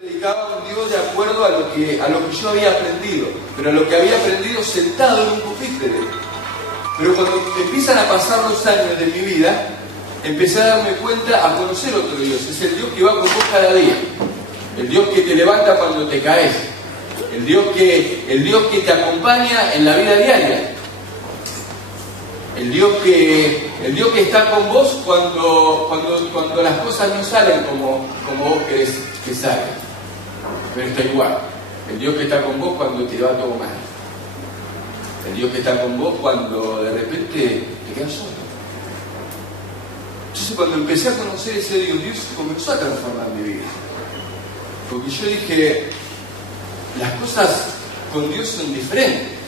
Predicaba a un Dios de acuerdo a lo que yo había aprendido, pero a lo que había aprendido sentado en un pupitre. Pero cuando empiezan a pasar los años de mi vida, empecé a darme cuenta, a conocer otro Dios. Es el Dios que va con vos cada día, el Dios que te levanta cuando te caes, el Dios que te acompaña en la vida diaria, el Dios que está con vos cuando las cosas no salen como vos querés que salgan, pero está igual. El Dios que está con vos cuando te va todo mal, el Dios que está con vos cuando de repente te quedas solo. Entonces, cuando empecé a conocer ese Dios, Dios comenzó a transformar mi vida, porque yo dije, las cosas con Dios son diferentes.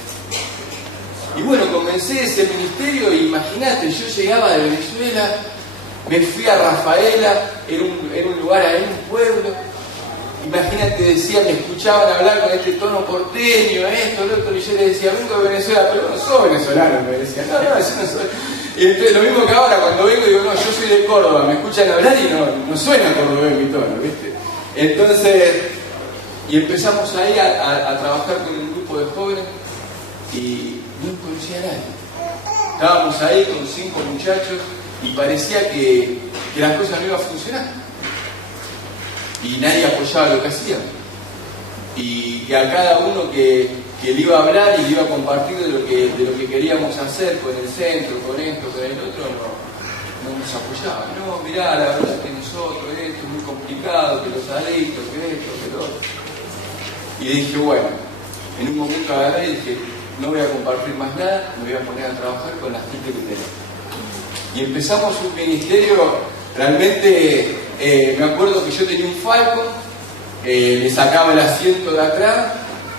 Y bueno, comencé ese ministerio y imagínate, yo llegaba de Venezuela, me fui a Rafaela, era un lugar ahí, un pueblo. Imagínate, decía, me escuchaban hablar con este tono porteño, esto, lo otro, y yo les decía, vengo de Venezuela, pero no soy venezolano, me decían, no, yo no soy. Y entonces, lo mismo que ahora, cuando vengo digo, no, yo soy de Córdoba, me escuchan hablar y no suena cordobés mi tono, ¿viste? Entonces, y empezamos ahí a trabajar con un grupo de jóvenes y no conocía a nadie. Estábamos ahí con 5 muchachos y parecía que las cosas no iban a funcionar. Y nadie apoyaba lo que hacíamos. Y a cada uno que le iba a hablar y le iba a compartir de lo que queríamos hacer con el centro, con esto, con el otro, no nos apoyaba. No, mirá, la verdad es que nosotros, esto es muy complicado, que los adictos, que esto, que lo otro. Y dije, bueno, en un momento agarré y dije, no voy a compartir más nada, me voy a poner a trabajar con la gente que tenemos. Y empezamos un ministerio, realmente, me acuerdo que yo tenía un Falcon, le sacaba el asiento de atrás,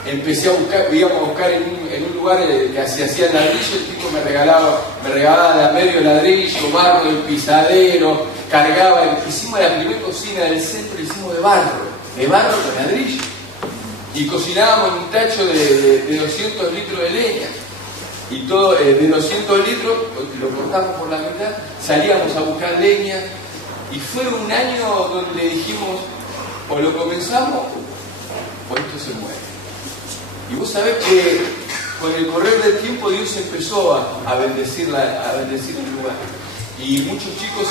empecé a buscar, íbamos a buscar en un lugar que se hacía ladrillo, el tipo me regalaba de medio ladrillo, barro del pisadero, cargaba, hicimos la primera cocina del centro, hicimos de barro con ladrillo. Y cocinábamos en un tacho de 200 litros de leña. Y todo, de 200 litros, lo cortamos por la mitad, salíamos a buscar leña. Y fue un año donde dijimos, o lo comenzamos, o esto se muere. Y vos sabés que con el correr del tiempo Dios empezó a bendecir el lugar. Y muchos chicos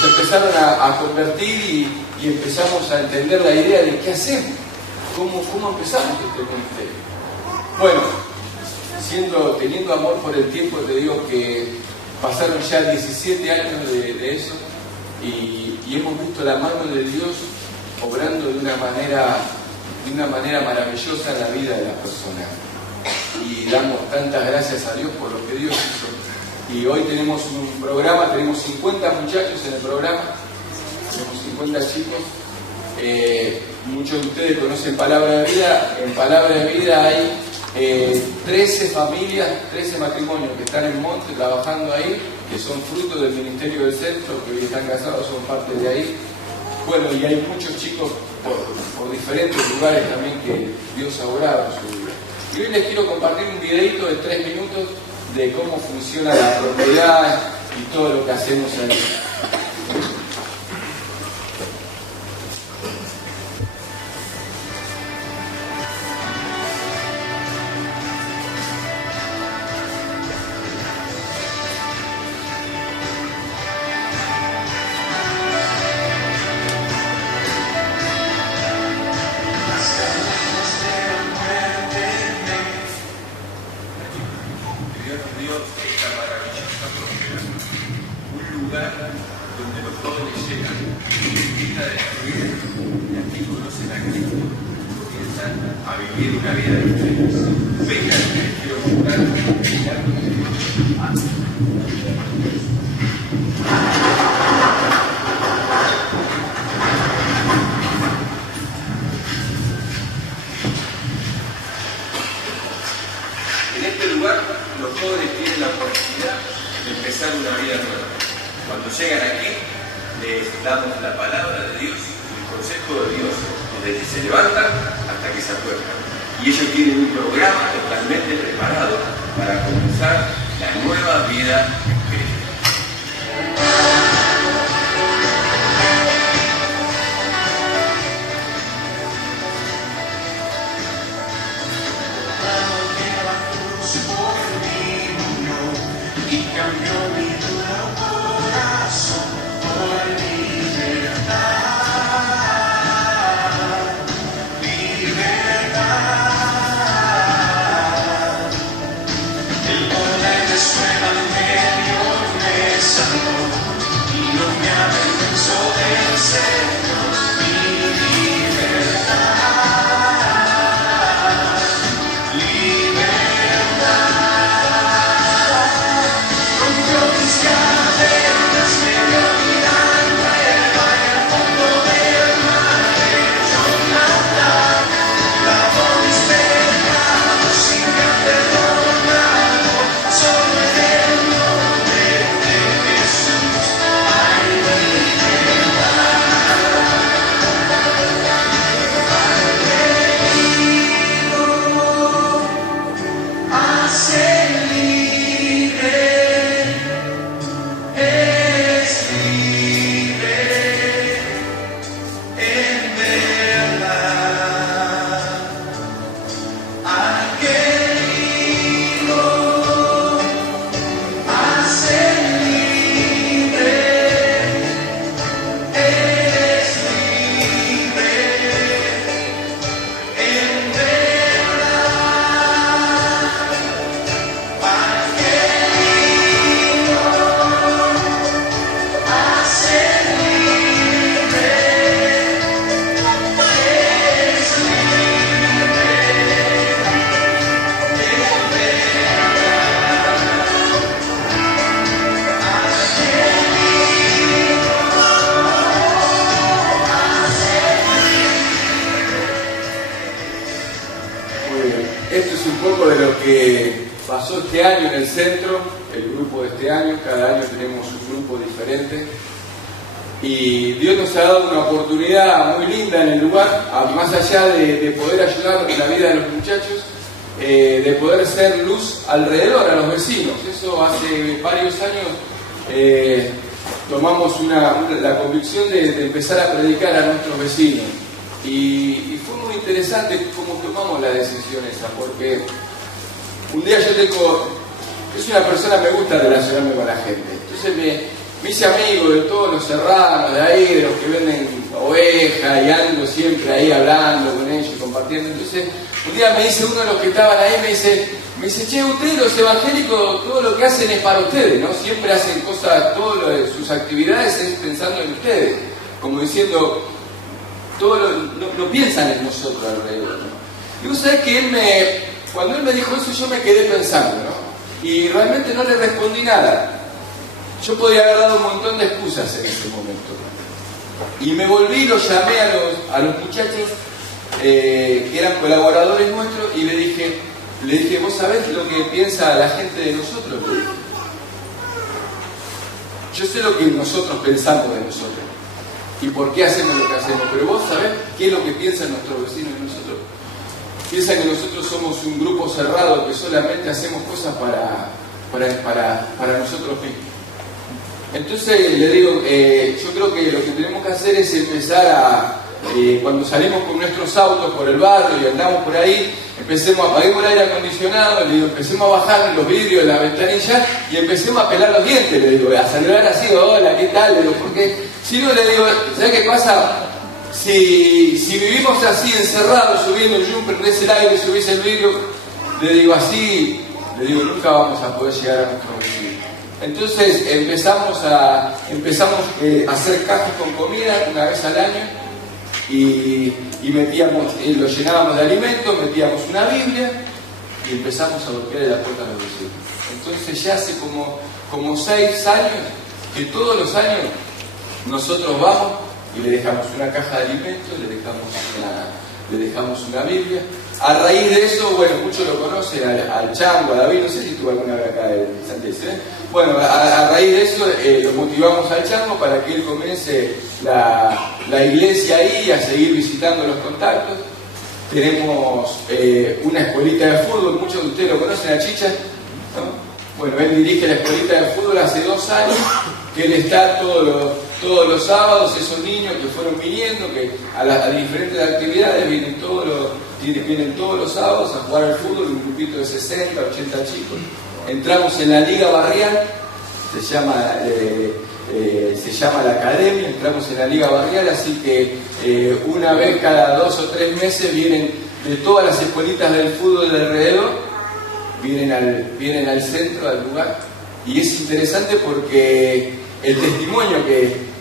se empezaron a convertir y empezamos a entender la idea de qué hacemos. ¿Cómo empezamos este ministerio? Bueno, teniendo amor por el tiempo, te digo que pasaron ya 17 años de eso y hemos visto la mano de Dios obrando de una manera maravillosa en la vida de las personas. Y damos tantas gracias a Dios por lo que Dios hizo. Y hoy tenemos un programa, tenemos 50 muchachos en el programa, tenemos 50 chicos. Muchos de ustedes conocen Palabra de Vida. En Palabra de Vida hay 13 familias, 13 matrimonios que están en Monte trabajando ahí, que son fruto del ministerio del centro, que hoy están casados, son parte de ahí. Bueno, y hay muchos chicos por diferentes lugares también que Dios ha obrado en su vida. Y hoy les quiero compartir un videito de 3 minutos de cómo funciona la propiedad y todo lo que hacemos ahí. un poco de lo que pasó este año en el centro, el grupo de este año. Cada año tenemos un grupo diferente. Y Dios nos ha dado una oportunidad muy linda en el lugar, más allá de poder ayudar en la vida de los muchachos, de poder ser luz alrededor a los vecinos. Eso hace varios años tomamos la convicción de empezar a predicar a nuestros vecinos. Y fue muy interesante cómo tomamos la decisión esa, porque un día es una persona, me gusta relacionarme con la gente. Entonces me hice amigo de todos los serranos de ahí, de los que venden ovejas, y ando siempre ahí hablando con ellos, compartiendo. Entonces, un día me dice uno de los que estaban ahí, me dice, che, ustedes los evangélicos, todo lo que hacen es para ustedes, ¿no? Siempre hacen cosas, sus actividades es pensando en ustedes, como diciendo, no piensan en nosotros alrededor, ¿no? Y vos sabés que cuando él me dijo eso, yo me quedé pensando, ¿no? Y realmente no le respondí nada. Yo podría haber dado un montón de excusas en ese momento. Y me volví y los llamé a los muchachos que eran colaboradores nuestros y le dije, ¿vos sabés lo que piensa la gente de nosotros? Le dije. Yo sé lo que nosotros pensamos de nosotros y por qué hacemos lo que hacemos, pero vos sabés qué es lo que piensan nuestros vecinos de nosotros. Piensan que nosotros somos un grupo cerrado, que solamente hacemos cosas para nosotros mismos. Entonces le digo, yo creo que lo que tenemos que hacer es empezar cuando salimos con nuestros autos por el barrio y andamos por ahí, apaguemos el aire acondicionado, le digo, empecemos a bajar los vidrios de la ventanilla y empecemos a pelar los dientes, le digo, a saludar así, hola, ¿qué tal? Le digo, porque si no, le digo, ¿sabes qué pasa? Si vivimos así encerrados, subiendo el jumper, prendés el aire, subís el vidrio, le digo, nunca vamos a poder llegar a nuestro vecino. Entonces empezamos a hacer cajas con comida una vez al año y lo llenábamos de alimentos, metíamos una Biblia y empezamos a golpearle la puerta a los vecinos. Entonces ya hace como 6 años que todos los años nosotros vamos y le dejamos una caja de alimentos, le dejamos una Biblia. A raíz de eso, bueno, muchos lo conocen, al Chango, a David, no sé si estuvo alguna vez acá en Santiago, ¿eh? Bueno, a raíz de eso lo motivamos al Chango para que él comience la iglesia ahí, a seguir visitando los contactos. Tenemos una escuelita de fútbol, muchos de ustedes lo conocen, a Chicha, ¿no? Bueno, él dirige la escuelita de fútbol hace 2 años, que él está todos los sábados, esos niños que fueron viniendo, que a diferentes actividades vienen todos los sábados a jugar al fútbol, un grupito de 60, 80 chicos. Entramos en la liga barrial, se llama la academia, entramos en la liga barrial, así que una vez cada 2 o 3 meses vienen de todas las escuelitas del fútbol de alrededor, vienen al centro, al lugar, y es interesante porque el testimonio que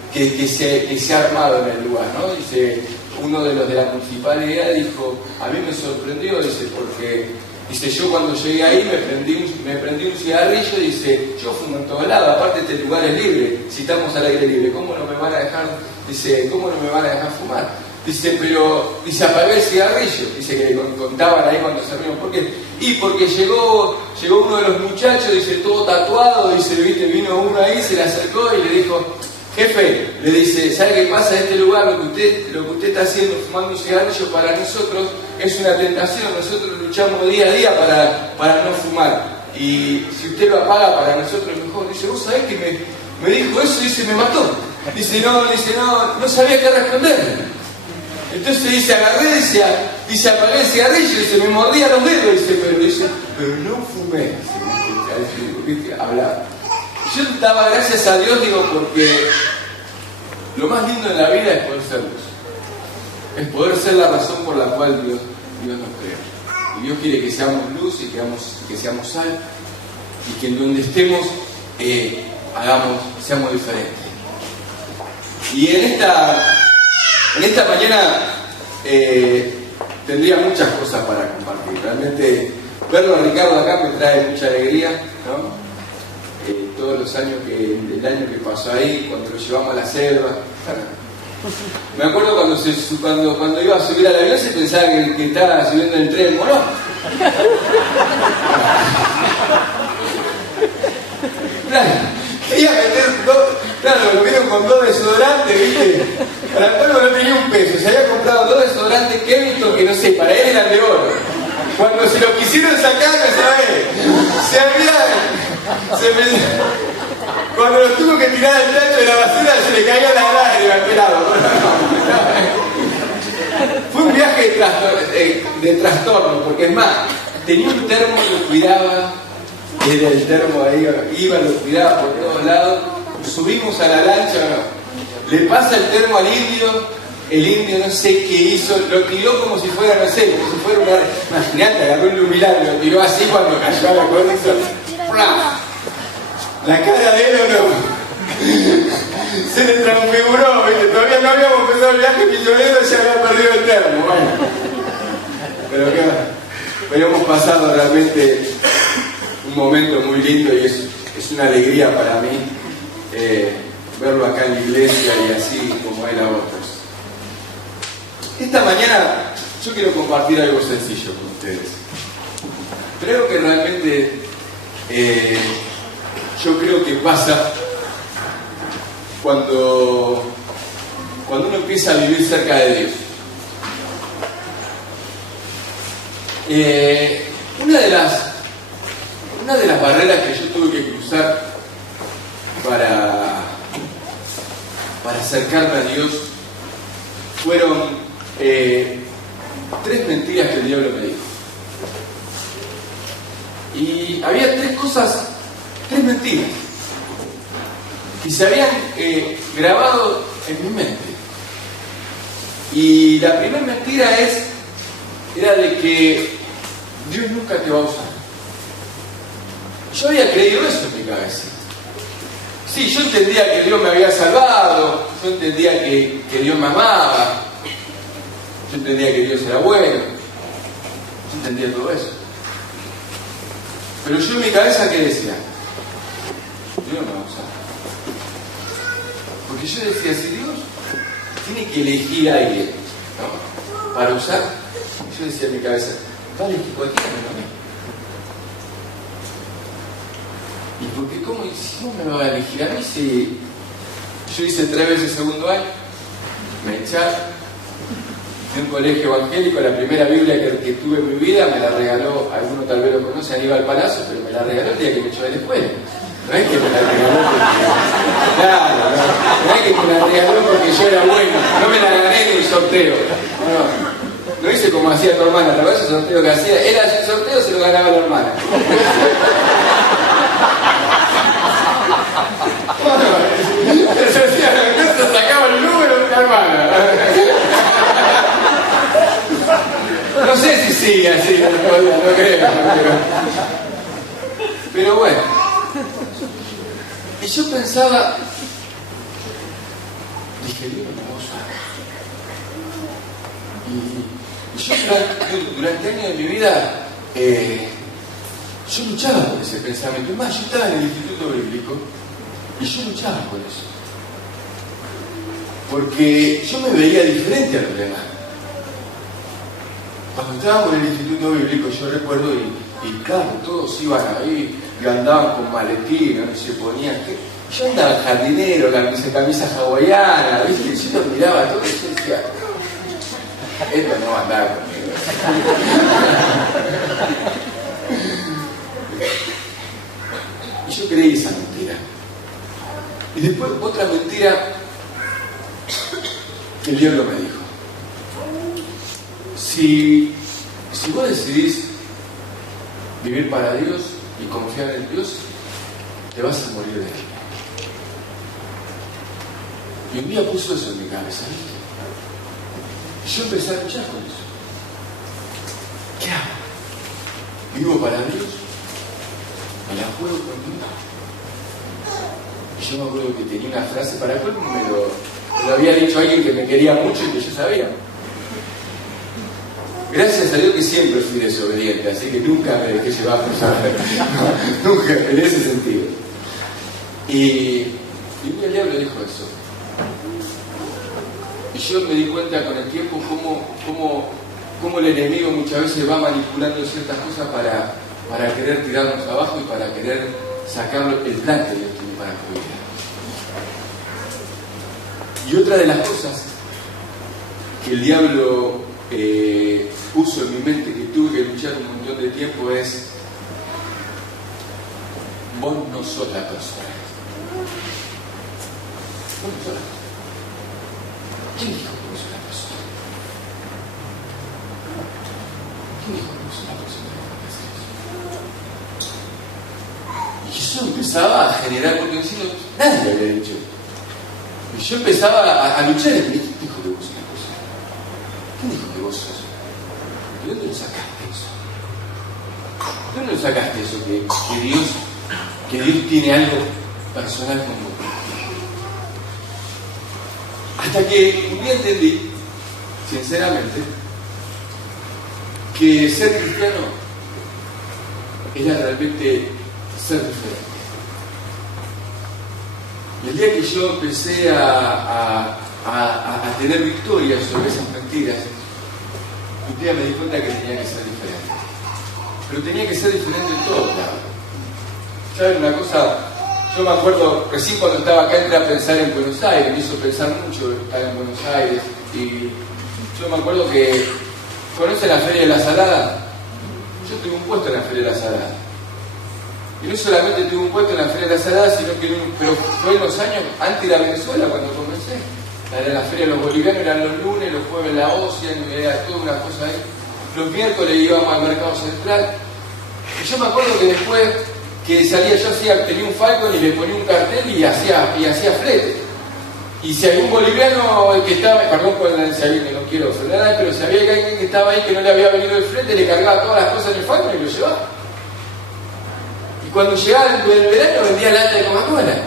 se ha armado en el lugar, ¿no? Dice, uno de los de la municipalidad dijo, a mí me sorprendió, dice, porque dice, yo cuando llegué ahí me prendí un cigarrillo, dice, yo fumo en todos lados, aparte este lugar es libre, si estamos al aire libre, ¿cómo no me van a dejar fumar? Dice, apagué el cigarrillo, dice que le contaban ahí cuando se rieron. ¿Por qué? Porque llegó uno de los muchachos, dice, todo tatuado, dice, viste, vino uno ahí, se le acercó y le dijo, jefe, le dice, ¿sabe qué pasa en este lugar? Lo que usted está haciendo, fumando un cigarrillo, para nosotros es una tentación, nosotros luchamos día a día para no fumar. Y si usted lo apaga, para nosotros es mejor. Dice, ¿vos sabés que me dijo eso? Dice, me mató. Dice, no sabía qué responder. Entonces dice, dice, apagué el cigarrillo, dice, me mordía los dedos, pero no fumé, dice, hablaba. Yo daba gracias a Dios, digo, porque lo más lindo en la vida es poder ser luz. Es poder ser la razón por la cual Dios nos creó. Y Dios quiere que seamos luz y que seamos sal, y que en donde estemos seamos diferentes. Y en esta mañana tendría muchas cosas para compartir. Realmente verlo a Ricardo acá me trae mucha alegría, ¿no? Todos los años el año que pasó ahí, cuando lo llevamos a la selva. Me acuerdo cuando iba a subir al avión se pensaba que estaba subiendo en el tren, ¿no? Claro, quería meter dos, claro, lo vieron con 2 desodorantes, ¿viste? Para el polvo no tenía un peso, se había comprado 2 desodorantes Kevington que no sé, para él eran de oro. Cuando se lo quisieron sacar, ¿sabes? Cuando lo tuvo que tirar al tacho de la basura se le caía la lágrima al pelado. Fue un viaje de trastorno, porque es más, tenía un termo que lo cuidaba, era el termo ahí, iba, lo cuidaba por todos lados, subimos a la lancha, no, le pasa el termo al indio, el indio no sé qué hizo, lo tiró como si fuera, no sé, como si fuera una... Imaginate, agarró el luminar, lo tiró así cuando cayó a la cosa. La cara de él se le transfiguró, ¿viste? Todavía no habíamos empezado el viaje millonero y ya había perdido el termo. Bueno. Pero qué va. Pero hemos pasado realmente un momento muy lindo y es una alegría para mí verlo acá en la iglesia y así como él a otros. Esta mañana yo quiero compartir algo sencillo con ustedes. Creo que realmente yo creo que pasa cuando uno empieza a vivir cerca de Dios. Una de las barreras que yo tuve que cruzar para acercarme a Dios fueron 3 mentiras que el diablo me dijo. Y había 3 mentiras que se habían grabado en mi mente. Y la primera mentira era de que Dios nunca te va a usar. Yo había creído eso en mi cabeza. Sí, yo entendía que Dios me había salvado, yo entendía que Dios me amaba, yo entendía que Dios era bueno, yo entendía todo eso. Pero yo en mi cabeza, ¿qué decía? Dios no me va a usar. Porque yo decía, si Dios tiene que elegir a alguien, ¿no?, para usar, yo decía en mi cabeza, va a elegir cualquiera, ¿no? ¿Y por qué? ¿Cómo me va a elegir a mí si yo hice 3 veces segundo año? Me echaron de un colegio evangélico, la primera Biblia que tuve en mi vida me la regaló, alguno tal vez lo conoce, Aníbal Palazzo, pero me la regaló el día que me echó de la escuela. No es que me la regaló porque... Claro, no es que me la regaló porque yo era bueno, no me la gané en un sorteo. No hice como hacía tu hermana, ¿te acuerdas el sorteo que hacía? Él hacía el sorteo, se lo ganaba la hermana. Bueno, se hacía la cosa, sacaba el número de la hermana. No sé si sigue así, no creo. Pero bueno. Y yo pensaba, dije, Dios no me va a usar. Y yo durante años de mi vida, yo luchaba con ese pensamiento. Es más, yo estaba en el instituto bíblico y yo luchaba con eso. Porque yo me veía diferente a los demás. Cuando estábamos en el instituto bíblico, yo recuerdo, y claro, todos iban ahí y andaban con maletines, y se ponían... Yo andaba en jardinero, camisa hawaiana, ¿viste? Yo lo miraba todo y yo decía, esto no va a andar conmigo. Y yo creí esa mentira. Y después otra mentira que el diablo me dijo. Si vos decidís vivir para Dios y confiar en Dios, te vas a morir de él. Y un día puso eso en mi cabeza. Y yo empecé a luchar con eso. ¿Qué hago? ¿Vivo para Dios? ¿Me la juego con Dios? Y yo me acuerdo que tenía una frase, para colmo me lo había dicho alguien que me quería mucho y que yo sabía. Gracias a Dios que siempre fui desobediente, así que nunca me dejé llevar por saber. Nunca, en ese sentido. Y el diablo dijo eso. Y yo me di cuenta con el tiempo cómo cómo el enemigo muchas veces va manipulando ciertas cosas para querer tirarnos abajo y para querer sacar el plan que Dios tiene para tu vida. Y otra de las cosas que el diablo puso en mi mente, que tuve que luchar un montón de tiempo, es: vos no sos la persona. Vos no sos la persona. ¿Quién dijo que vos sos la persona? ¿Quién dijo que vos sos la persona? Y yo empezaba a generar, porque encima nadie le había dicho. Y yo empezaba a luchar en mí. ¿Quién dijo que vos sos la persona? ¿Quién dijo que vos sos? ¿De dónde lo sacaste eso? ¿De dónde lo sacaste eso? Que Dios tiene algo personal con vos. Hasta que un día entendí, sinceramente, que ser cristiano era realmente ser diferente. Y el día que yo empecé a tener victoria sobre esas mentiras, un día me di cuenta que tenía que ser diferente. Pero tenía que ser diferente en todo, claro. ¿Saben una cosa? Yo me acuerdo, recién cuando estaba acá entré a pensar en Buenos Aires, me hizo pensar mucho estar en Buenos Aires. Y yo me acuerdo que, ¿conocen la Feria de la Salada? Yo tuve un puesto en la Feria de la Salada. Y no solamente tuve un puesto en la Feria de la Salada, sino que pero fue en los años antes de ir a Venezuela cuando comencé. Era la Feria de los Bolivianos, eran los lunes, los jueves la Ocean, era toda una cosa ahí. Los miércoles íbamos al Mercado Central. Y yo me acuerdo que después que salía, tenía un Falcon y le ponía un cartel y hacía flete. Y si algún boliviano que estaba, perdón por no quiero ofender a nadie, pero si había alguien que estaba ahí que no le había venido el flete, le cargaba todas las cosas en el Falcon y lo llevaba. Y cuando llegaba el verano vendía lata de Coca-Cola.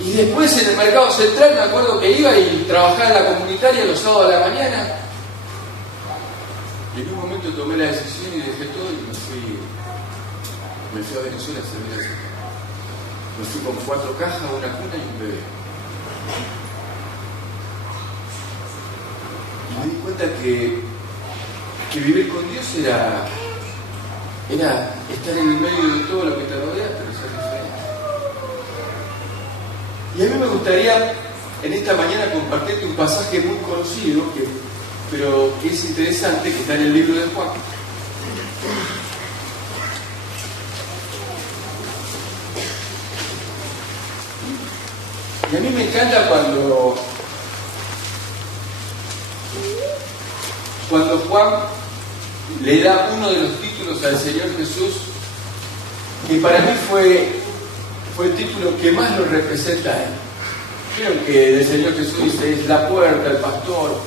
Y después en el Mercado Central me acuerdo que iba y trabajaba en la comunitaria los sábados a la mañana. Y en un momento tomé la decisión y dejé todo y me fui a Venezuela a servir así. Me fui con 4 cajas, una cuna y un bebé. Y me di cuenta que vivir con Dios era estar en el medio de todo lo que te rodea, pero ser diferente. Y a mí me gustaría en esta mañana compartirte un pasaje muy conocido, pero que es interesante, que está en el libro de Juan. Y a mí me encanta cuando Juan le da uno de los títulos al Señor Jesús, que para mí fue el título que más lo representa a él. Vieron que el Señor Jesús dice: es la puerta, el pastor,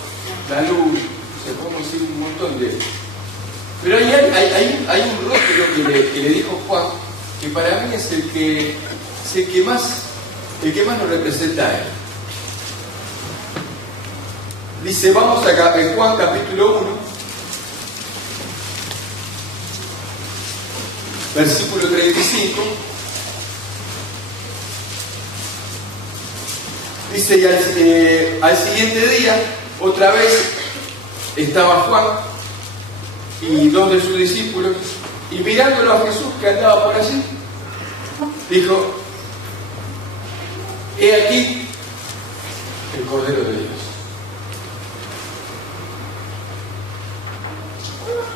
la luz, se puede decir un montón de... Pero hay un rostro que le dijo Juan, que para mí es el que más lo representa a él. Dice, vamos acá en Juan capítulo 1, versículo 35. Dice, y al siguiente día, otra vez, estaba Juan y 2 de sus discípulos, y mirándolo a Jesús que andaba por allí, dijo: he aquí el Cordero de Dios.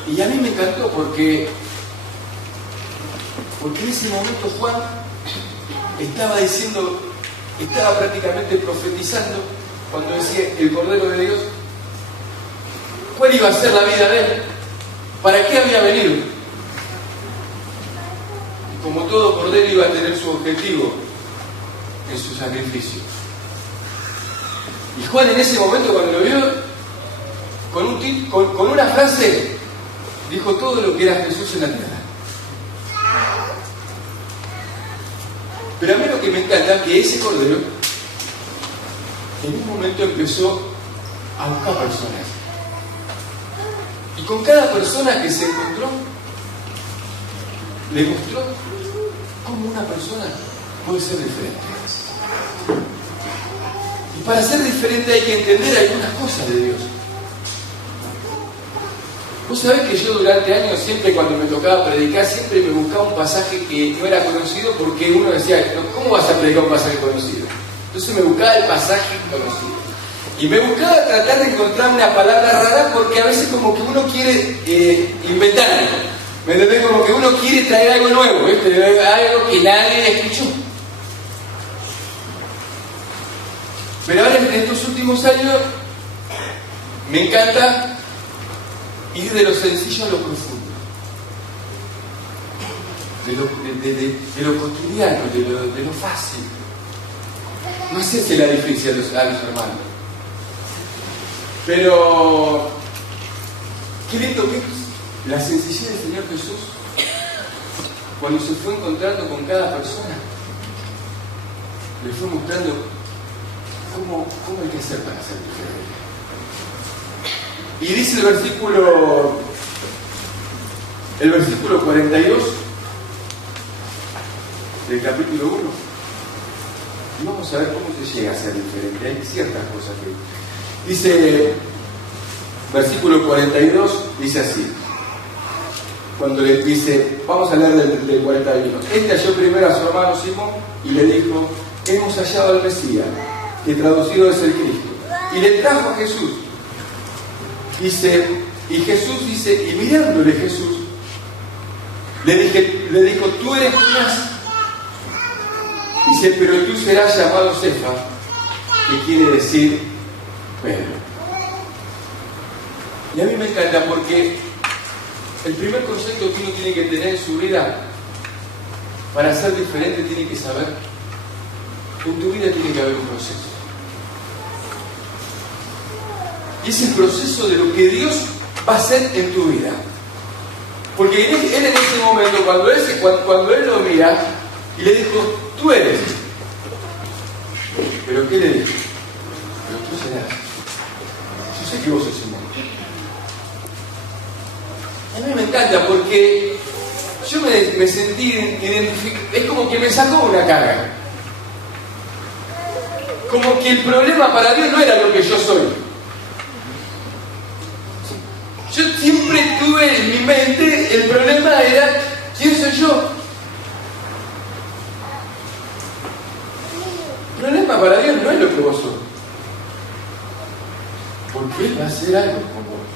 Y a mí me encantó porque en ese momento Juan estaba prácticamente profetizando cuando decía el Cordero de Dios. ¿Cuál iba a ser la vida de él? ¿Para qué había venido? Y como todo cordero iba a tener su objetivo en su sacrificio. Y Juan en ese momento, cuando lo vio, con una frase dijo todo lo que era Jesús en la tierra. Pero a mí lo que me encanta es que ese cordero en un momento empezó a buscar personas. Y con cada persona que se encontró, le mostró cómo una persona puede ser diferente. Y para ser diferente hay que entender algunas cosas de Dios. Vos sabés que yo durante años, siempre cuando me tocaba predicar, siempre me buscaba un pasaje que no era conocido, porque uno decía, ¿cómo vas a predicar un pasaje conocido? Entonces me buscaba el pasaje conocido. Y me buscaba tratar de encontrar una palabra rara, porque a veces como que uno quiere inventar algo. ¿Me entendés? Como que uno quiere traer algo nuevo, ¿viste? Algo que nadie escuchó. Pero ahora en estos últimos años me encanta ir de lo sencillo a lo profundo, de lo cotidiano, de lo fácil. No sé si la difícil a los hermanos, pero qué lindo que es la sencillez del Señor Jesús cuando se fue encontrando con cada persona, le fue mostrando cómo hay que hacer para ser diferente. Y dice el versículo 42 del capítulo 1. Y vamos a ver cómo se llega a ser diferente. Hay ciertas cosas que... Dice, versículo 42, dice así. Cuando le dice, vamos a leer del 41. Este halló primero a su hermano Simón y le dijo, hemos hallado al Mesías, que traducido es el Cristo. Y le trajo a Jesús. Dice, y Jesús dice, y mirándole Jesús, le dijo, tú eres Jonás. Dice, pero tú serás llamado Cefa, que quiere decir Pedro. Y a mí me encanta porque el primer concepto que uno tiene que tener en su vida para ser diferente tiene que saber que en tu vida tiene que haber un proceso. Y es el proceso de lo que Dios va a hacer en tu vida. Porque Él en ese momento, cuando Él lo mira y le dijo, tú eres. ¿Pero qué le dijo? Pero tú serás. Yo sé que vos sos Simón. A mí me encanta porque yo me sentí identificado. Es como que me sacó una carga. Como que el problema para Dios no era lo que yo soy. Yo siempre tuve en mi mente, el problema era, ¿quién soy yo? El problema para Dios no es lo que vos sos. Porque Él va a hacer algo con vos.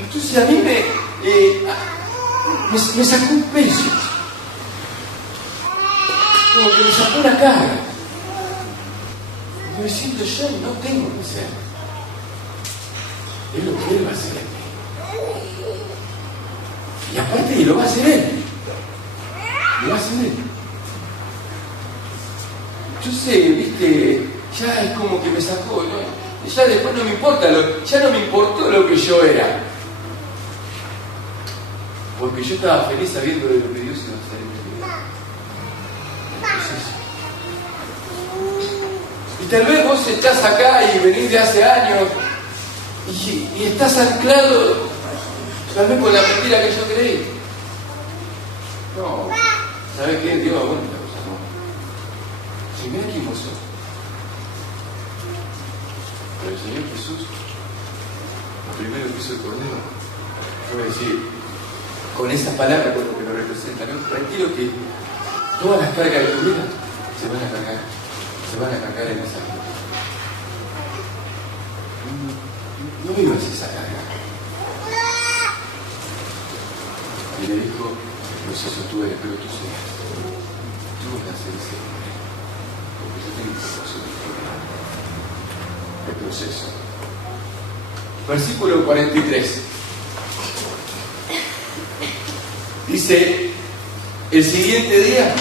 Entonces a mí me sacó un peso. Como que me sacó una carga. Me siento yo, no tengo que ser. Es lo que Él va a hacer en mí. Y aparte lo va a hacer Él. Lo va a hacer Él. Entonces, viste, ya es como que me sacó, ¿no? Ya después no me importa, ya no me importó lo que yo era. Porque yo estaba feliz sabiendo de lo que Dios iba a hacer en mi vida. Entonces, y tal vez vos estás acá y venís de hace años y estás anclado tal vez con la mentira que yo creí. No, ¿sabes qué? Dios aguanta la cosa, no. Si mira quién vos sos. Pero el Señor Jesús, lo primero que hizo el Cordero fue decir, con esa palabra, con lo que lo representa, ¿no? Tranquilo que todas las cargas de tu vida se van a cargar en esa vida. No vivas esa carga. Y le dijo, pues eso tú eres, pero tú serás. Tú vas a ser ese hombre. Porque yo tengo un propósito de el proceso. Versículo 43. Dice, el siguiente día,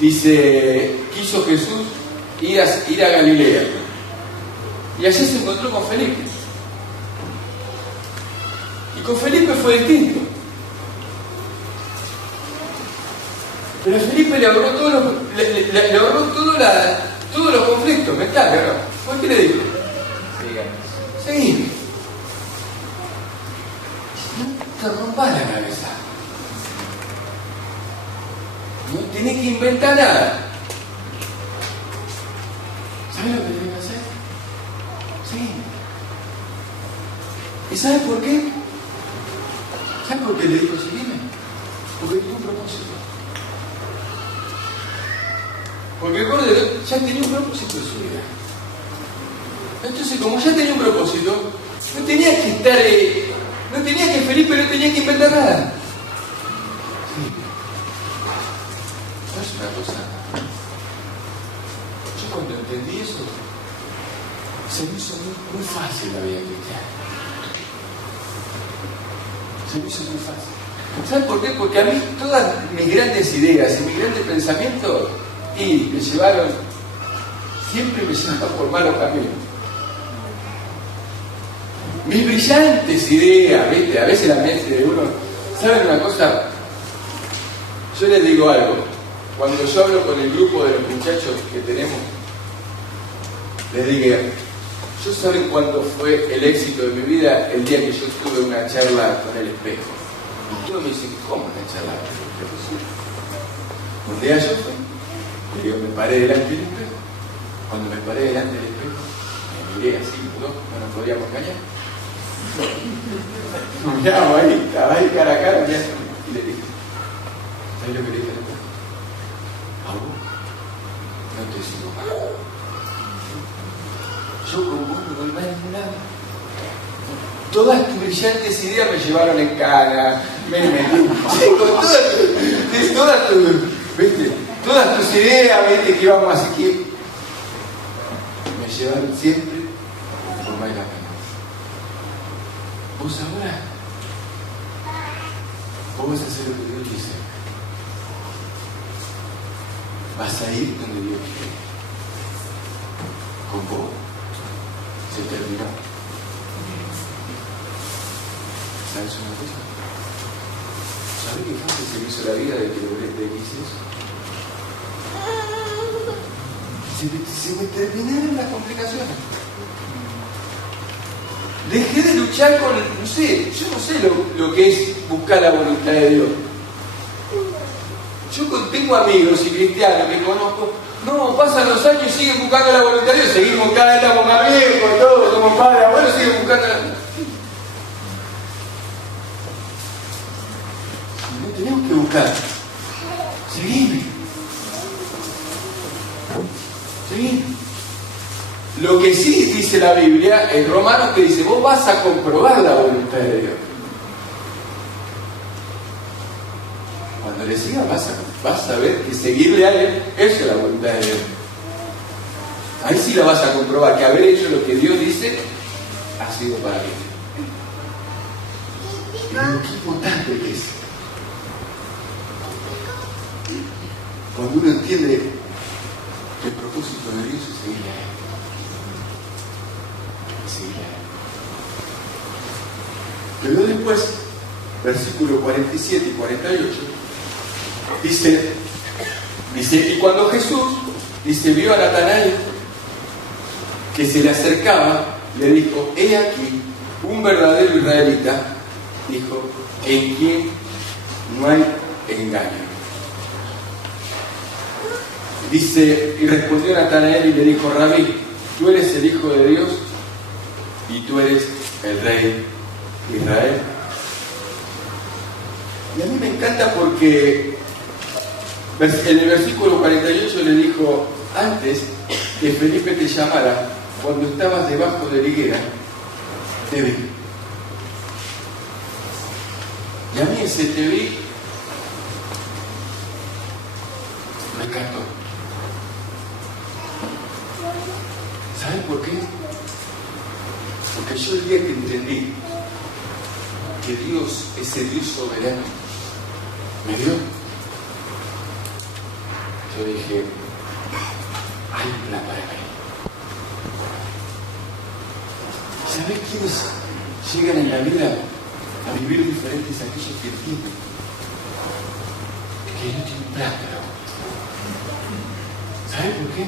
dice, quiso Jesús ir a Galilea. Y allí se encontró con Felipe. Y con Felipe fue distinto. Pero a Felipe le ahorró todos los conflictos mentales, ¿no? ¿Por qué le dijo? Seguime. No te rompas la cabeza. No tenés que inventar nada. ¿Sabes lo que tenés que hacer? Seguime. ¿Y sabes por qué? ¿Sabes por qué le dijo seguime? Porque tenía un propósito. Porque el Cordero ya tenía un propósito en su vida. Entonces, como ya tenía un propósito, no tenía que estar, no tenía que Felipe no tenía que inventar nada. Sí. ¿Sabes una cosa? Yo cuando entendí eso, se me hizo muy fácil la vida cristiana. Se me hizo muy fácil. ¿Sabes por qué? Porque a mí todas mis grandes ideas y mis grandes pensamientos me llevaron, siempre me llevaban por malos caminos. Mis brillantes ideas, ¿viste? A veces la mente de uno, ¿saben una cosa? Yo les digo algo, cuando yo hablo con el grupo de los muchachos que tenemos, les digo, ¿yo saben cuándo fue el éxito de mi vida? El día que yo tuve una charla con el espejo. Y todos me dicen, ¿cómo una charla con el espejo? Un día yo fui, me paré delante del espejo. Cuando me paré delante del espejo, me miré así, no nos podíamos callar. Miramos ahí, estaba ahí cara a cara, y le dije, ¿sabes lo que le dije al espejo? ¿A vos? No te sigo más. Yo con vos no voy más a ningún lado. Todas tus brillantes ideas me llevaron en cana, me metí. Sí, con todas tus ideas, ¿viste? Que íbamos así que me llevaron siempre por más la pena. Vos ahora, vos vas a hacer lo que Dios dice. Vas a ir donde Dios quiere. Con vos. Se terminó. ¿Sabes una cosa? ¿Sabes qué fácil se me hizo la vida de que le hice eso? Se me terminaron las complicaciones. Dejé de luchar con, no sé, yo no sé lo que es buscar la voluntad de Dios. Yo tengo amigos y cristianos que conozco. No, pasan los años y siguen buscando la voluntad de Dios. Seguimos cada vez estamos más viejos, todos somos padres, abuelos, siguen buscando la... No tenemos que buscar. Seguime. Seguime. Lo que sí dice la Biblia, en Romanos, que dice, vos vas a comprobar la voluntad de Dios. Cuando le sigas vas a ver que seguirle a Él, eso es la voluntad de Dios. Ahí sí la vas a comprobar, que haber hecho lo que Dios dice ha sido para mí. Y digo, qué importante que es. Cuando uno entiende que el propósito de Dios es seguirle a Él. Seguirle a Él. Pero después, versículos 47 y 48, dice, y cuando Jesús, vio a Natanael que se le acercaba, le dijo, he aquí, un verdadero israelita, dijo, en quien no hay engaño. Dice, y respondió Natanael y le dijo, Rabí, tú eres el Hijo de Dios y tú eres el Rey de Israel. Y a mí me encanta porque en el versículo 48 le dijo, antes que Felipe te llamara, cuando estabas debajo de la higuera, te vi. Y a mí ese te vi me encantó. ¿Saben por qué? Porque yo el día que entendí que Dios es el Dios soberano, me dio. Yo dije, hay un plan para mí. ¿Sabes quiénes llegan en la vida a vivir diferentes a aquellos que entienden que Dios tiene un plan para vos? ¿Sabes por qué?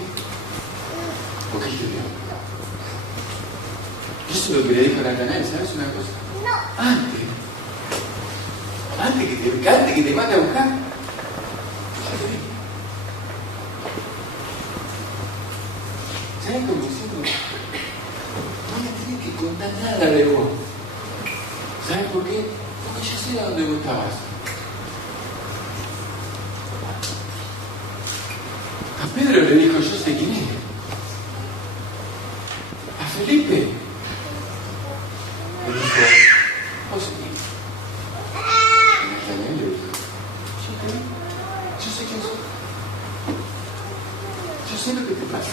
Porque Él te vio. Eso es lo que le dijo a Natanael, ¿sabes una cosa? No. Antes que te mande a buscar, ya te vi. ¿Sabes cómo diciendo? No me tenés que contar nada de vos. ¿Sabes por qué? Porque yo sé a dónde vos estabas. A Pedro le dijo, yo sé quién es. A Felipe le dijo, vos sé quién es. A Natanael le dijo, yo sé quién soy. Yo sé lo que te pasa.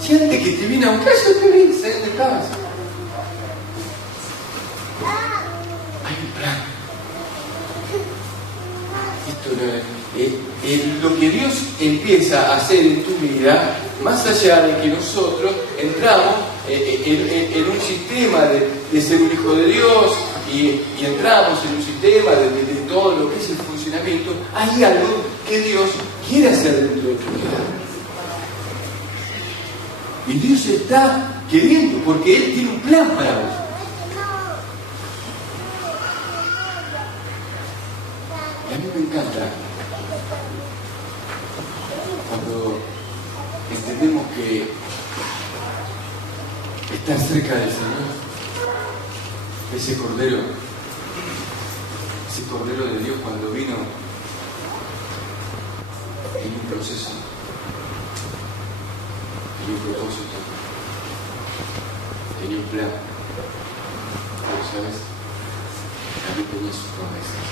Si antes que te vine a buscar, yo te vi, sé dónde estabas. Hay un plan. Esto no es, lo que Dios empieza a hacer en tu vida, más allá de que nosotros entramos en un sistema de ser un hijo de Dios y entramos en un sistema de todo lo que es el funcionamiento, hay algo que Dios quiere hacer dentro de tu vida. Y Dios está queriendo, porque Él tiene un plan para vos. Y a mí me encanta cuando entendemos que estar cerca del Señor, ese Cordero de Dios cuando vino en un proceso, tenía un propósito, tenía un plan, pero sabes, también tenía sus promesas.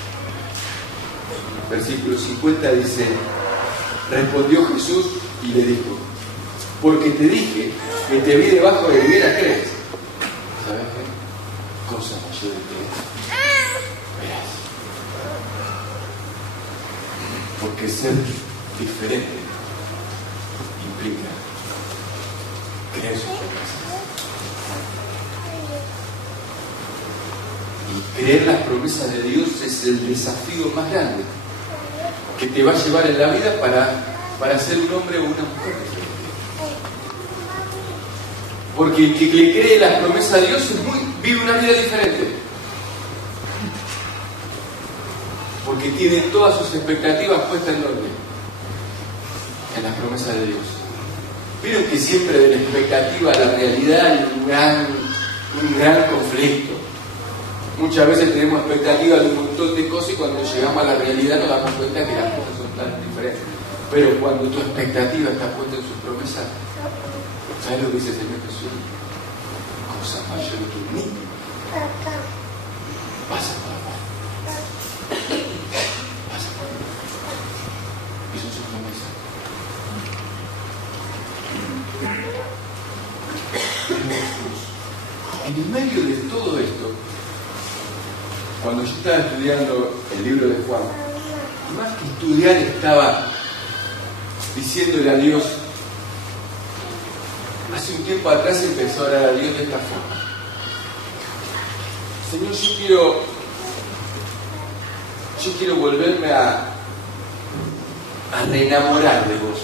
Versículo 50 dice, respondió Jesús y le dijo, porque te dije que te vi debajo de higuera, ¿crees? ¿Sabes qué? Cosa mayor de que verás. Porque ser diferente implica creer sus promesas. Y creer las promesas de Dios es el desafío más grande que te va a llevar en la vida para ser un hombre o una mujer diferente. Porque el que le cree las promesas de Dios vive una vida diferente. Porque tiene todas sus expectativas puestas en orden, en las promesas de Dios. Vieron que siempre de la expectativa a la realidad hay un gran conflicto. Muchas veces tenemos expectativas de un montón de cosas y cuando llegamos a la realidad nos damos cuenta que las cosas son tan diferentes. Pero cuando tu expectativa está puesta en sus promesas, ¿sabes lo que dice el Señor Jesús? Cosas mayores que ni vas a poder ver. Vas a poder ver. Y son sus promesas. En el medio de todo esto, cuando yo estaba estudiando el libro de Juan, más que estudiar estaba diciéndole a Dios, hace un tiempo atrás empezó a orar a Dios de esta forma. Señor, yo quiero volverme a reenamorar de vos.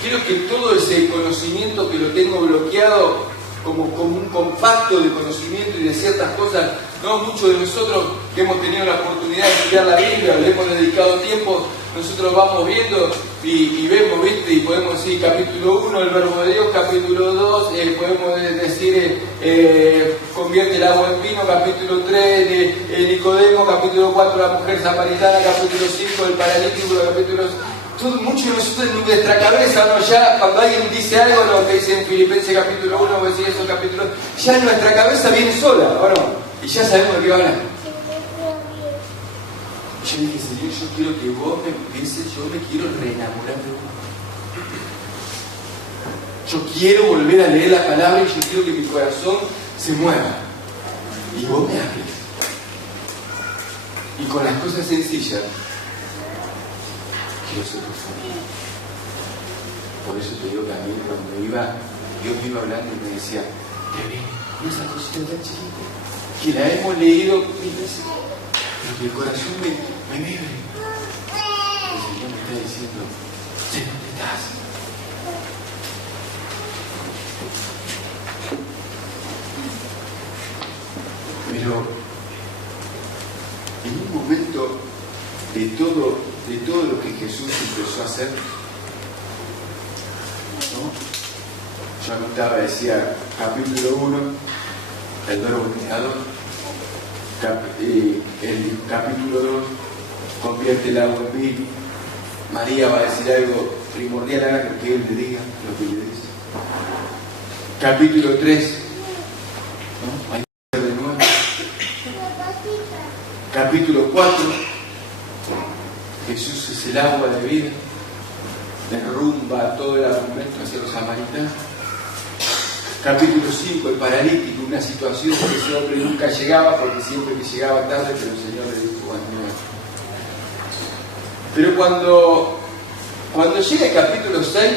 Quiero que todo ese conocimiento que lo tengo bloqueado como un compacto de conocimiento y de ciertas cosas, no muchos de nosotros que hemos tenido la oportunidad de estudiar la Biblia, le hemos dedicado tiempo, nosotros vamos viendo y vemos, ¿viste? Y podemos decir capítulo 1, el verbo de Dios, capítulo 2, podemos decir convierte el agua en vino, capítulo 3, de Nicodemo, capítulo 4, la mujer samaritana, capítulo 5, el paralítico, capítulo... Muchos de nosotros en nuestra cabeza, ¿no? Ya cuando alguien dice algo, lo que dice en Filipenses capítulo 1, o decir eso capítulo, ya en nuestra cabeza viene sola, ¿o no? Y ya sabemos de qué va a hablar. Yo dije, Señor, yo quiero que vos me empieces, yo me quiero reenamorar de vos. Yo quiero volver a leer la palabra y yo quiero que mi corazón se mueva. Y vos me hables. Y con las cosas sencillas, quiero ser profundo. Por eso te digo que a mí cuando Dios me iba hablando y me decía, te ve, esa cosita tan chiquita, que la hemos leído mil veces, pero que el corazón me vibre. El Señor me está diciendo, sé dónde estás. Pero en un momento de todo lo que Jesús empezó a hacer, ¿no? Yo anotaba, decía, capítulo 1, el verbo creador. El capítulo 2 convierte el agua en vino. María va a decir algo primordial, haga lo que él le diga, lo que le dice. Capítulo 3, ¿no? Hay que de nuevo. Capítulo 4, Jesús es el agua de vida, derrumba todo el argumento hacia los samaritanos. Capítulo 5, el paralítico, una situación que ese hombre nunca llegaba, porque siempre que llegaba tarde, pero el Señor le dijo, bueno, pero cuando llega el capítulo 6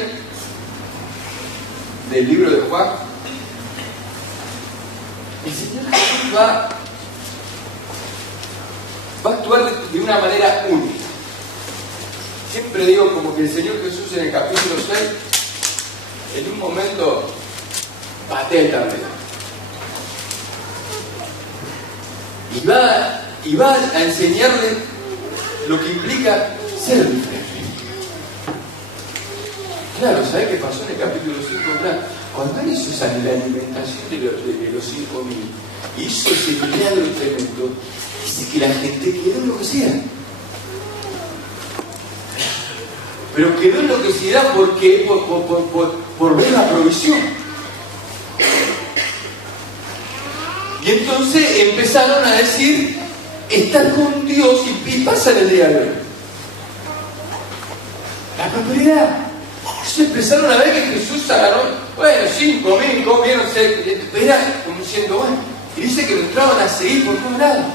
del libro de Juan, el Señor Jesús va a actuar de una manera única. Siempre digo como que el Señor Jesús en el capítulo 6, en un momento, patea el tablero. Y va a enseñarle lo que implica ser diferente. Claro, ¿sabes qué pasó en el capítulo 5? Claro, cuando él hizo la alimentación de los 5.000, hizo ese milagro tremendo, dice que la gente quedó enloquecida. Pero quedó enloquecida porque por ver la provisión. Y entonces empezaron a decir, estar con Dios y pasa en el día de hoy. La prosperidad. Entonces empezaron a ver que Jesús agarró, bueno, 5.000 comieron, era como diciendo, bueno, y dice que lo entraban a seguir por todos lados.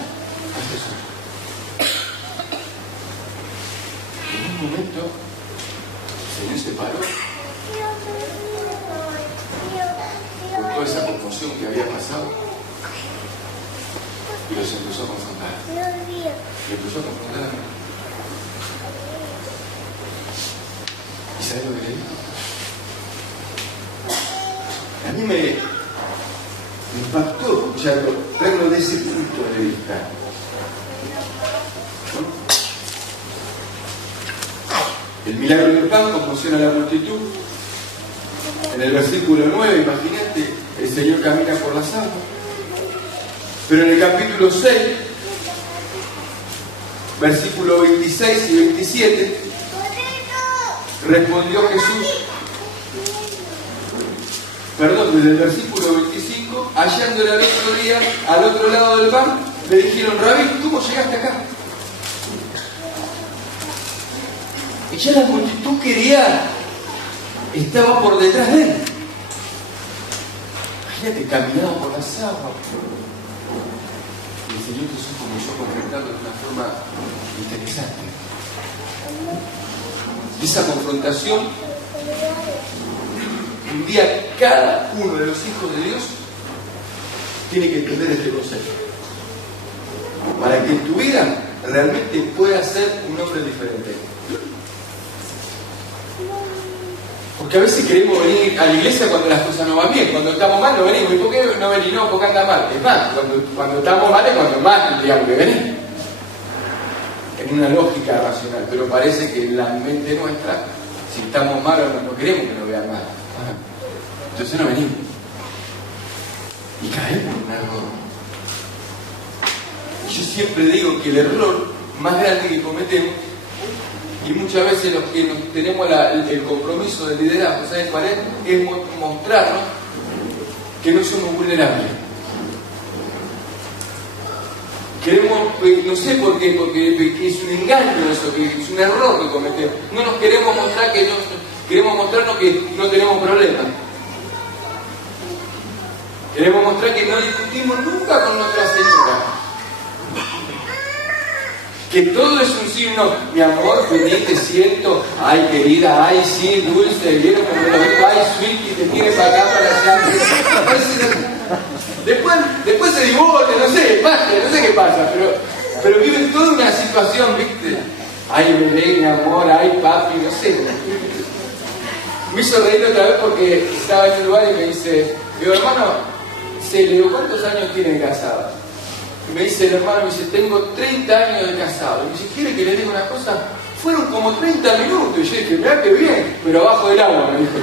En un momento, el Señor se paró con toda esa conmoción que había pasado y los empezó a confrontar. Y empezó a confrontar. ¿Y sabes lo que le dijo? A mí me impactó escucharlo, verlo de ese punto de vista. El milagro del pan conmociona a la multitud. En el versículo 9, imagínate, el Señor camina por las aguas. Pero en el capítulo 6, versículos 26 y 27, respondió Jesús, desde el versículo 25, hallándole al otro día, al otro lado del mar, le dijeron, Rabí, ¿cómo llegaste acá? Y ya la multitud estaba por detrás de él. Imagínate, caminaba por las aguas. Y el Señor Jesús comenzó a confrontarlo de una forma interesante. Esa confrontación, un día cada uno de los hijos de Dios tiene que entender este concepto. Para que en tu vida realmente puedas ser un hombre diferente. Porque a veces queremos venir a la iglesia cuando las cosas no van bien. Cuando estamos mal no venimos. ¿Y por qué no venimos? No, porque anda mal. Es más, cuando estamos mal es cuando más tendríamos que venir. En una lógica racional. Pero parece que en la mente nuestra, si estamos mal no queremos que nos vean mal. Entonces no venimos. Y caemos en un error. Y yo siempre digo que el error más grande que cometemos, y muchas veces los que tenemos el compromiso de liderazgo, ¿saben cuál es? Es mostrarnos que no somos vulnerables. Queremos, no sé por qué, porque es un engaño eso, que es un error que cometemos. No nos queremos mostrar queremos mostrarnos que no tenemos problemas. Queremos mostrar que no discutimos nunca con nuestra señora. Que todo es un signo, mi amor, vení, te siento, ay querida, ay sí, dulce, vieron como lo digo, ay sweetie, te tiene para acá, para allá. Después se divorcian, no sé qué pasa, pero viven toda una situación, ¿viste? Ay bebé, mi amor, ay papi, no sé. Me hizo reír otra vez porque estaba en un lugar y me dice, digo, hermano, le digo, ¿cuántos años tiene casado? Y me dice el hermano, me dice, tengo 30 años de casado. Y me dice, ¿quiere que le diga una cosa? Fueron como 30 minutos. Y yo dije, mirá que bien, pero abajo del agua, me dijo.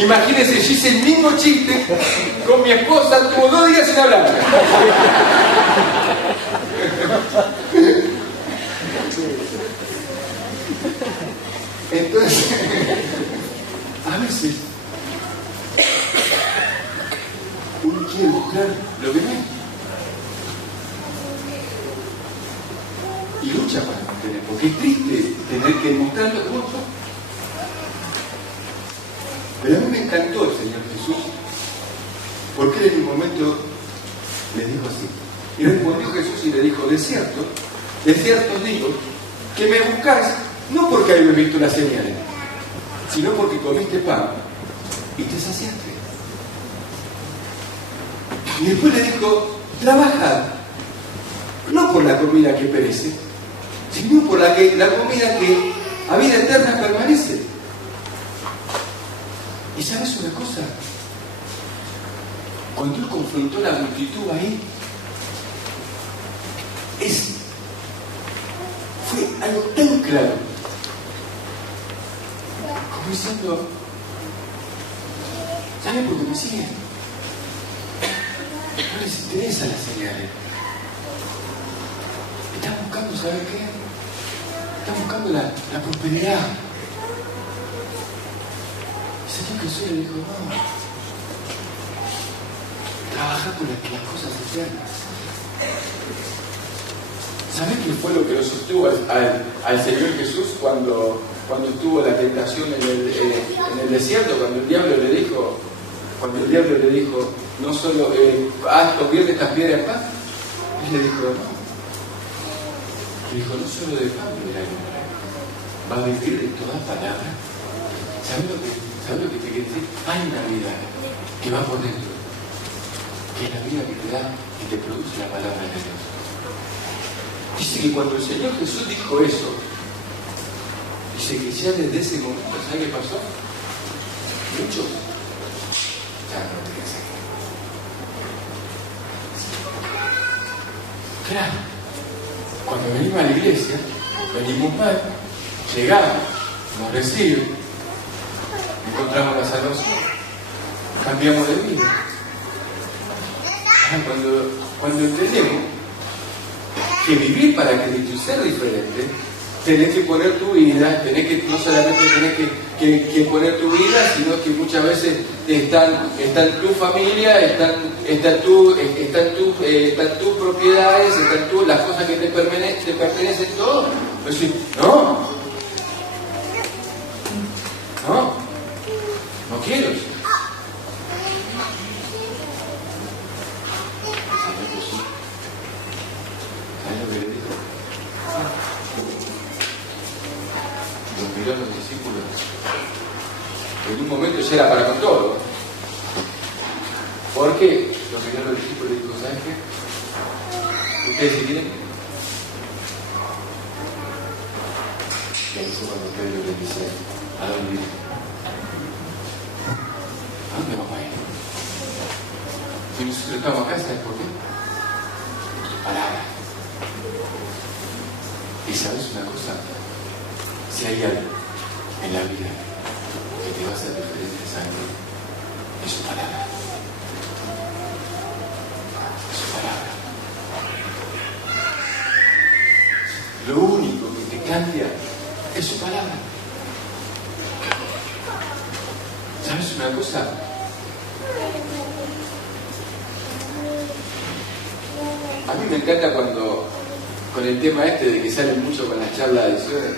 Imagínense, yo hice el mismo chiste con mi esposa, tuvo 2 días sin hablar. Entonces, a veces uno quiere buscar lo que no es. Y lucha para mantener, porque es triste tener que demostrar lo que vos sos. Pero a mí me encantó el Señor Jesús, porque él en un momento le dijo así. Y respondió Jesús y le dijo, de cierto os digo, que me buscáis no porque habéis visto las señales, sino porque comiste pan y te saciaste. Y después le dijo, trabajad, no por la comida que perece, sino por la comida que a vida eterna permanece. ¿Y sabes una cosa? Cuando él confrontó a la multitud ahí, fue algo tan claro, como diciendo, ¿saben por qué me siguen? No les interesa las señales. Están buscando, ¿saben qué? Están buscando la prosperidad. El Señor Jesús le dijo, no, trabaja por las cosas eternas. ¿Saben qué fue lo que lo sostuvo al Señor Jesús cuando estuvo la tentación en el desierto? Cuando el diablo le dijo, no solo convierte estas piedras en pan. Él le dijo, no. Le dijo, no solo de pan vivirá el hombre, va a vivir de toda palabra. ¿Saben lo que te quiere decir? Hay una vida que va por dentro, que es la vida que te da y te produce la palabra de Dios. Dice que cuando el Señor Jesús dijo eso, dice que ya desde ese momento, ¿sabe qué pasó? Muchos ya no querían seguir. Claro, cuando venimos a la iglesia, venimos mal, llegamos, nos reciben, encontramos la salvación, cambiamos de vida. Cuando entendemos que vivir para Cristo y ser diferente, tenés que poner tu vida, no solamente tenés que poner tu vida, sino que muchas veces están tu familia, están tus propiedades, están las cosas que te pertenecen, todo. Pero sí, no quiero eso. Miró a los discípulos. En un momento ya era para con todo. Porque los miró a los discípulos y dijo, ¿saben qué? ¿Ustedes se quieren? Y ahí fue cuando Pedro le dice, ¿a dónde ir? ¿A dónde vamos a ir? Si nosotros estamos acá, ¿sabes por qué? Palabra. Y sabes una cosa, si hay algo en la vida que te va a hacer diferente, sangre, es su palabra. Es su palabra. Lo único que te cambia es su palabra. ¿Sabes una cosa? A mí me encanta cuando, con el tema de que salen mucho con las charlas de sueños.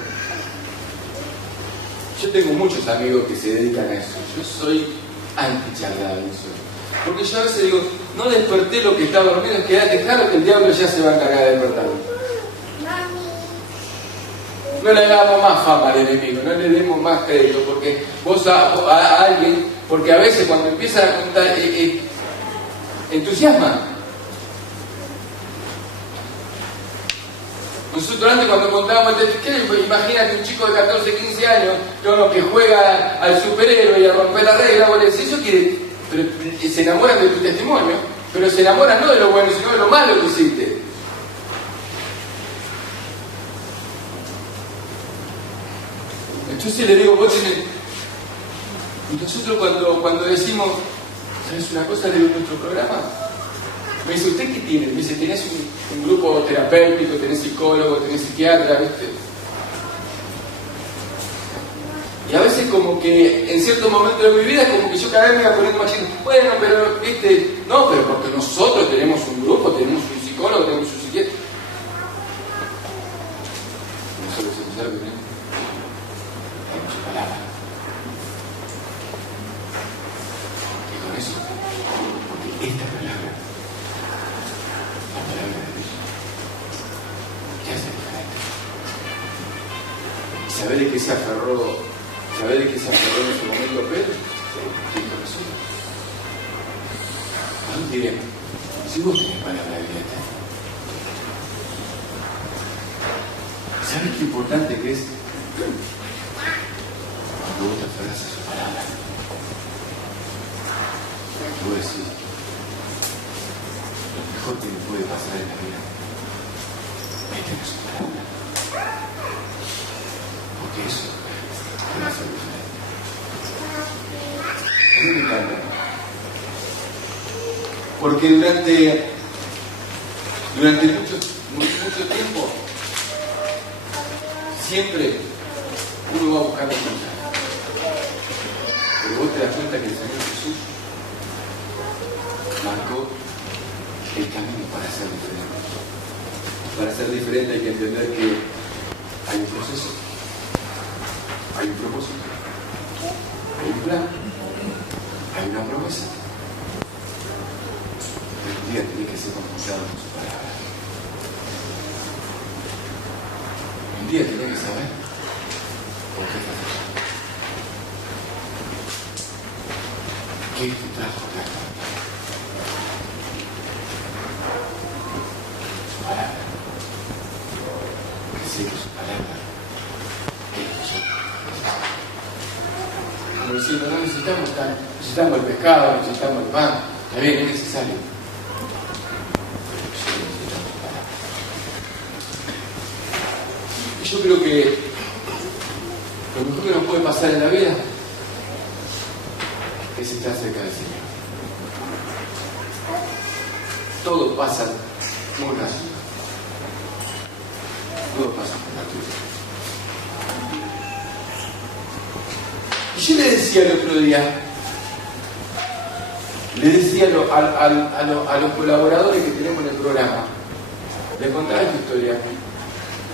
Yo tengo muchos amigos que se dedican a eso. Yo soy anti-charla de sueños. Porque yo a veces digo, no desperté lo que estaba dormido, es que dejalo que el diablo ya se va a encargar de despertarlo. No le damos más fama al enemigo, no le demos más crédito, porque vos a alguien, porque a veces cuando empiezan a contar, entusiasma. Nosotros antes cuando contábamos imagínate un chico de 14, 15 años que juega al superhéroe y a romper la regla, vos le decís, eso quiere, pero se enamoran de tu testimonio, pero se enamoran no de lo bueno, sino de lo malo que hiciste. Entonces le digo, vos tenés, Y nosotros cuando decimos, ¿sabes una cosa de nuestro programa? Me dice, ¿usted qué tiene? Me dice, tenés un grupo terapéutico, tenés psicólogo, tenés psiquiatra, ¿viste? Y a veces como que en cierto momento de mi vida como que yo cada vez me iba poniendo más chido. Bueno, pero, ¿viste? No, pero porque nosotros tenemos un grupo, tenemos un psicólogo, tenemos un psiquiatra. Nosotros sabemos que tenemos su palabra. Y con eso, porque esta palabra, la palabra de Dios, ya hace diferente. ¿Y saber de qué se aferró? ¿Sabés de qué se aferró en ese momento Pedro? Cristo Jesús. ¿A dónde iremos? Si vos tenés palabra de vida eterna. ¿Sabés qué importante que es? Cuando vos te aferrás a su palabra. Y vos decís, lo mejor que me puede pasar en la vida es tener su palabra. Porque eso va a ser diferente. A mí me encanta. Porque durante mucho tiempo siempre uno va buscando cosas. Pero vos te das cuenta que el Señor Jesús marcó el camino para ser diferente. Para ser diferente hay que entender que hay un proceso. Hay un propósito, hay un plan, hay una promesa. Pero un día tiene que ser confrontado con su palabra. Un día tiene que saber por qué está allá. ¿Qué te trajo acá? Su palabra. Que sé que su palabra es nosotros. Como diciendo, no necesitamos el pescado, necesitamos el pan, está bien, es necesario. Y yo creo que lo mejor que nos puede pasar en la vida es estar cerca del Señor. Todo pasa muy rápido. Todo pasa muy rápido. Y yo le decía el otro día, a los colaboradores que tenemos en el programa, les contaba esta historia,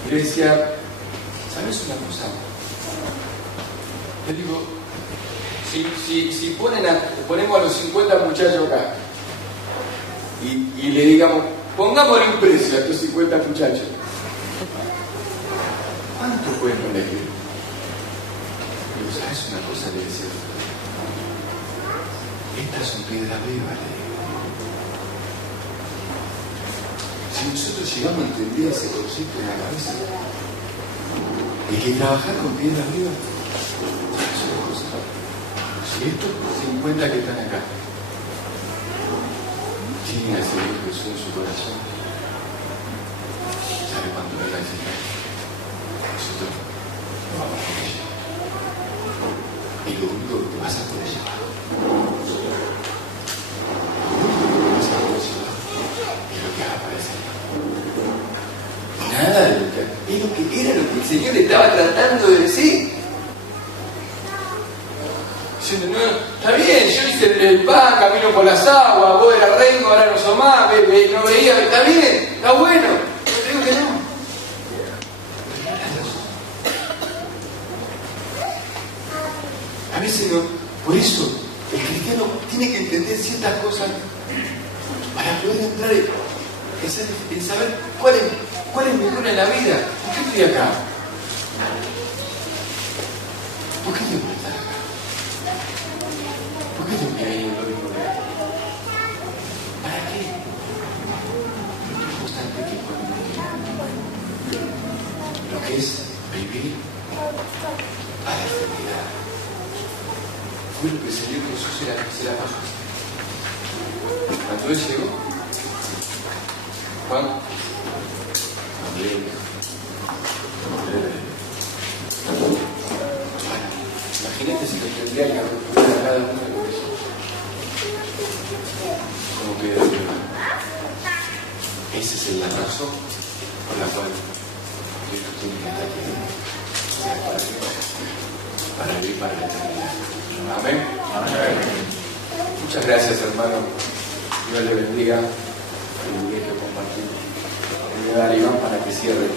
y le decía, ¿sabes una cosa? Le digo, si ponemos a los 50 muchachos acá, y le digamos, pongámosle un precio a estos 50 muchachos, ¿cuánto pueden elegir? ¿Sabes una cosa? Le decía, estas son piedras vivas, le digo. Si nosotros llegamos a entender ese concepto en la cabeza, hay que trabajar con piedras vivas. ¿Sabes una cosa? Si estos 50 que están acá tienen al Señor Jesús en su corazón, ¿sabe cuándo venga el Señor? Nosotros no vamos a poder llevar. Y lo único que te vas a poder llevar, es lo que haga para el Señor. Nada de lo que era lo que el Señor estaba tratando de decir. Diciendo, no, está bien, yo hice el pan, camino por las aguas, vos eras rengo, ahora no sos más, no veía, está bien, está bueno. Yo digo que no. A veces no, por eso el cristiano tiene que entender ciertas cosas para poder entrar en saber cuál es mi rol en la vida. ¿Por qué estoy acá? ¿Por qué tengo que estar acá? ¿Por qué tengo que ir al domingo? ¿Para qué? Lo importante es que cuando lo que es vivir para la eternidad fue lo que el Señor Jesús se la pasó. Cuando Él llegó, Juan, imagínate si lo tendría que arrepentir. dar cuenta de lo que sos. Como que esa es la razón por la cual Dios tiene que estar aquí. O sea, para vivir para la eternidad. Amén. Amén. Muchas gracias, hermano. Dios le bendiga. El privilegio compartir. Voy a dar a Iván para que cierre.